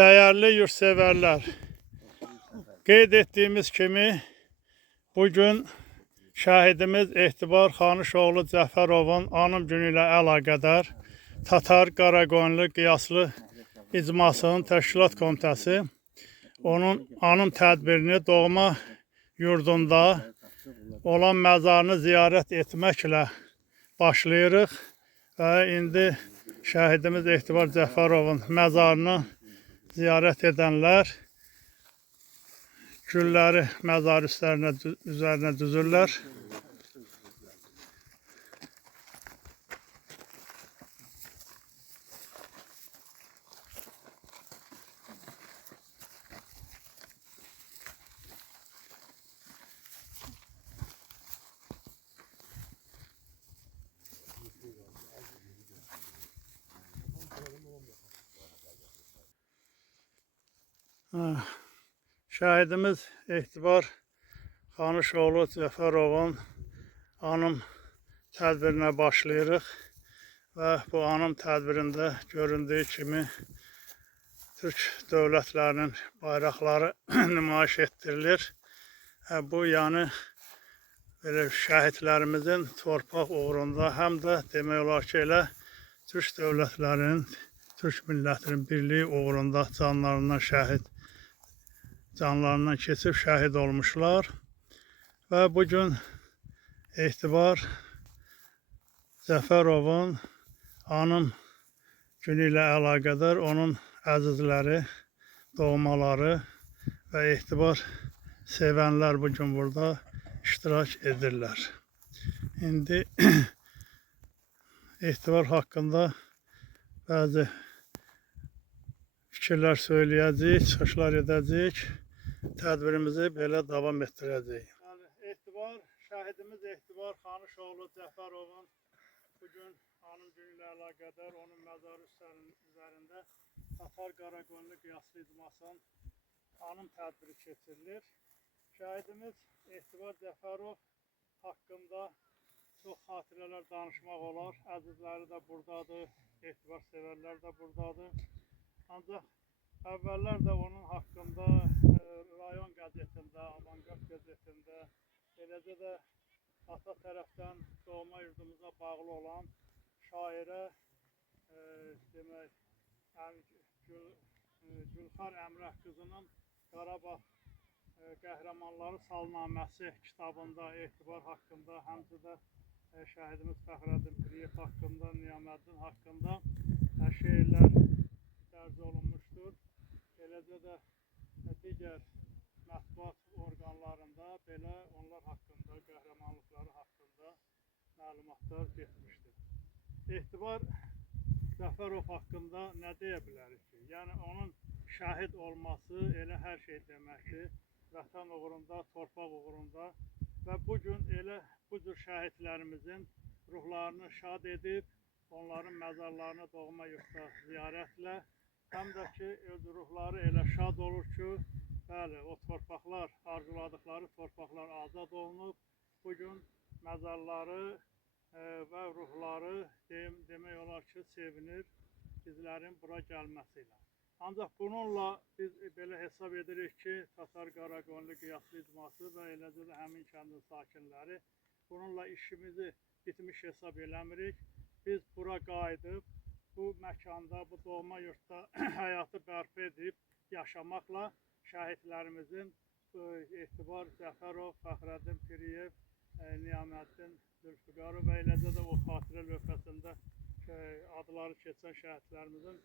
Değerli yurtseverler, qeyd etdiyimiz kimi bugün şəhidimiz Etibar Xanışoğlu Cəfərovun anım günü ilə əlaqədar Tatar Qaraqoyunlu Qiyaslı İcmasının Təşkilat Komitəsi onun anım tədbirini doğma yurdunda olan məzarını ziyarət etməklə başlayırıq və indi şəhidimiz Etibar Cəfərovun məzarını ziyarət edənlər gülləri məzar üzərinə düzürlər. Şəhidimiz Etibar Xanışoğlu Cəfərovun anım tədbirinə başlayırıq və bu anım tədbirində göründüyü kimi Türk dövlətlərinin bayraqları nümayiş etdirilir. Bu yəni belə şəhidlərimizin torpaq uğrunda həm də demək olar ki, elə Türk dövlətlərinin, Türk millətinin birliyi uğrunda canlarından keçib şəhid olmuşlar və bugün Etibar Cəfərovun anım günü ilə əlaqədar onun əzizləri, doğmaları və Etibar sevənlər bugün burada iştirak edirlər. İndi Etibar haqqında bəzi fikirlər söyləyəcəyik, çıxışlar edəcəyik. Tədbirimizi belə davam etdirəcəyik. Etibar, şəhidimiz Etibar Xanışoğlu Cəfərovun bugün anım günü ilə əlaqədar onun məzarı üzərində Tatar Qaraqoyunlu Qiyaslı İcmasının anım tədbiri keçirilir. Şəhidimiz Etibar Cəfərov haqqında çox xatirələr danışmaq olar. Əzizləri də buradadır, Etibar sevərlər də buradadır. Ancaq əvvəllər də onun haqqında rayon qəzetində, Avangard qəzetində, eləcə də ata tərəfdən doğma yurdumuza bağlı olan şairə demək, Gülxar Əmrəh qızının Qarabağ qəhrəmanları salnaməsi kitabında Etibar haqqında, həmçində şəhidimiz Fəxrəddin Piriyev haqqında, Niyaməddin haqqında şeirlər dərc olunmuşdur. Eləcə də digər mətbuat orqanlarında belə onlar haqqında, qəhrəmanlıqları haqqında məlumatlar getmişdir. Etibar Cəfərov haqqında nə deyə bilərik ki? Yəni onun şəhid olması elə hər şey deməkdir. Vətən uğrunda, torpaq uğrunda və bugün elə bu cür şəhidlərimizin ruhlarını şad edib, onların məzarlarını doğma yurtda ziyarətlə, həm də ki, öz ruhları elə şad olur ki, bəli, o torpaqlar, arzuladıkları torpaqlar azad olunub, bugün məzarları və ruhları demək olar ki, sevinir bizlərin bura gəlməsi ilə. Ancaq bununla biz belə hesab edirik ki, Tatar Qaraqoyunlu Qiyaslı İcması və eləcə də həmin kəndin sakinləri bununla işimizi bitmiş hesab eləmirik. Biz bura qayıdıb, bu məkanda, bu doğma yurtda həyatı bərpa edib yaşamaqla şəhidlərimizin Etibar Cəfərov, Fəxrəddin Piriyev, Niyaməddin Zülfüqarov və eləcə də o xatirə lövhəsində adları keçən şəhidlərimizin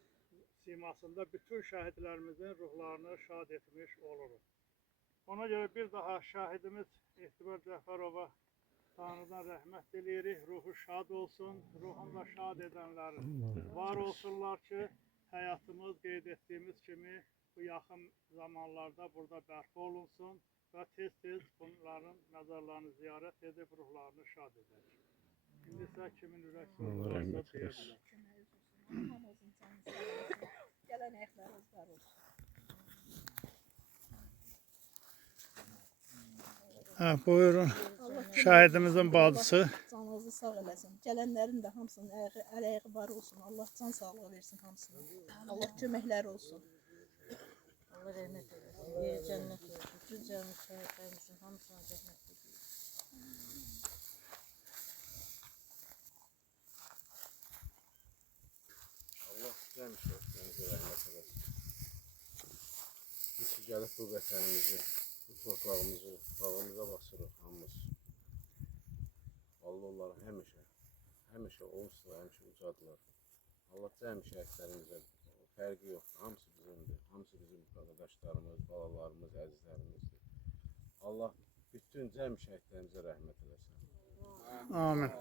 simasında bütün şəhidlərimizin ruhlarını şad etmiş oluruq. Ona görə bir daha şəhidimiz Etibar Cəfərova Tanrıdan rəhmət diləyirik, ruhu şad olsun, ruhunu da şad edənlərin var olsunlar ki, həyatımız qeyd etdiyimiz kimi bu yaxın zamanlarda burada bərpa olunsun və tez-tez bunların məzarlarını ziyarət edib ruhlarını şad edək. İndi isə kimin ürək soğuğu varsa deyə bilər. Gələn ayaqlarınız var olsun. Buyurun, şəhidimizin bacısı. Canınızı sağ eləsin. Gələnlərin də hamısının əl ayağı var olsun. Allah can sağlığı versin hamısına. Allah köməkləri olsun. Allah rəhmət eləsin. Yeri cənnət olsun. Bütün canlı şəhidlərimizin hamısına rəhmət edilir. Allah gəlmiş olsun, rəhmət eləsin. Biz ki gəlib bu vətənimizi, bu torpağımızı, bağımıza basırıq hamımız. Allah onları həmişə olsunlar, həmişə ucadılar. Allah cəmi şəhidlərimizə fərqi yoxdur, hamısı bizimdir, hamısı bizim qardaşlarımız, balalarımız, əzizlərimizdir. Allah bütün cəmi şəhidlərimizə rəhmət eləsin. Amin.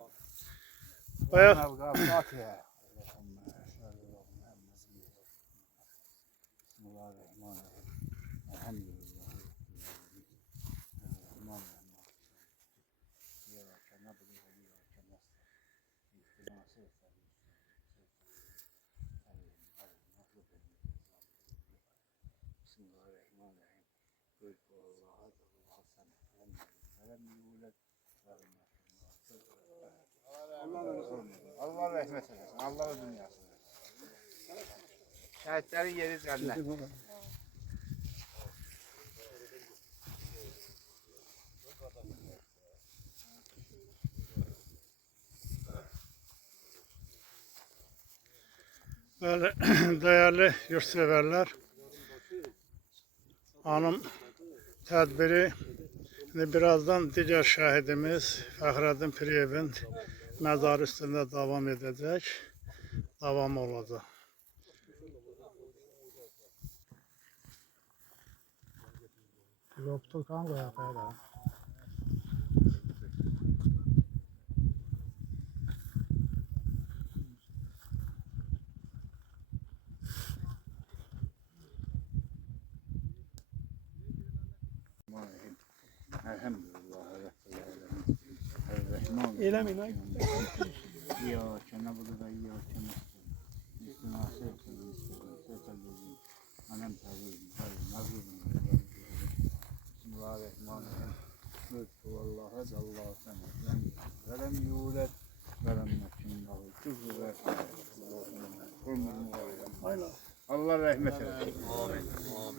Bayaq Allah rəhmət eləsin. Allah dünyasını. Şəhidlərin yeri cənnət. Bəli, dəyərli yurtseverlər, hanım tədbiri birazdan digər şəhidimiz Fəxrəddin Piriyevin məzarı üstündə davam edəcək, davam olacaq. Turkan qoyaqaya. Elhamdülillah. Eləmin ay. İyyâke na'budu ve iyyâke nestaîn. İhdina sıratal müstakîm. Sıratal lezîne en'amte aleyhim gayril mağdûbi aleyhim. Bismillahirrahmanirrahim. Kul huvallahu ehad, Allahu samed. Ve lem yulad ve lem yekun lehu kufuven ahad. Allah rahmet eylesin. Amin.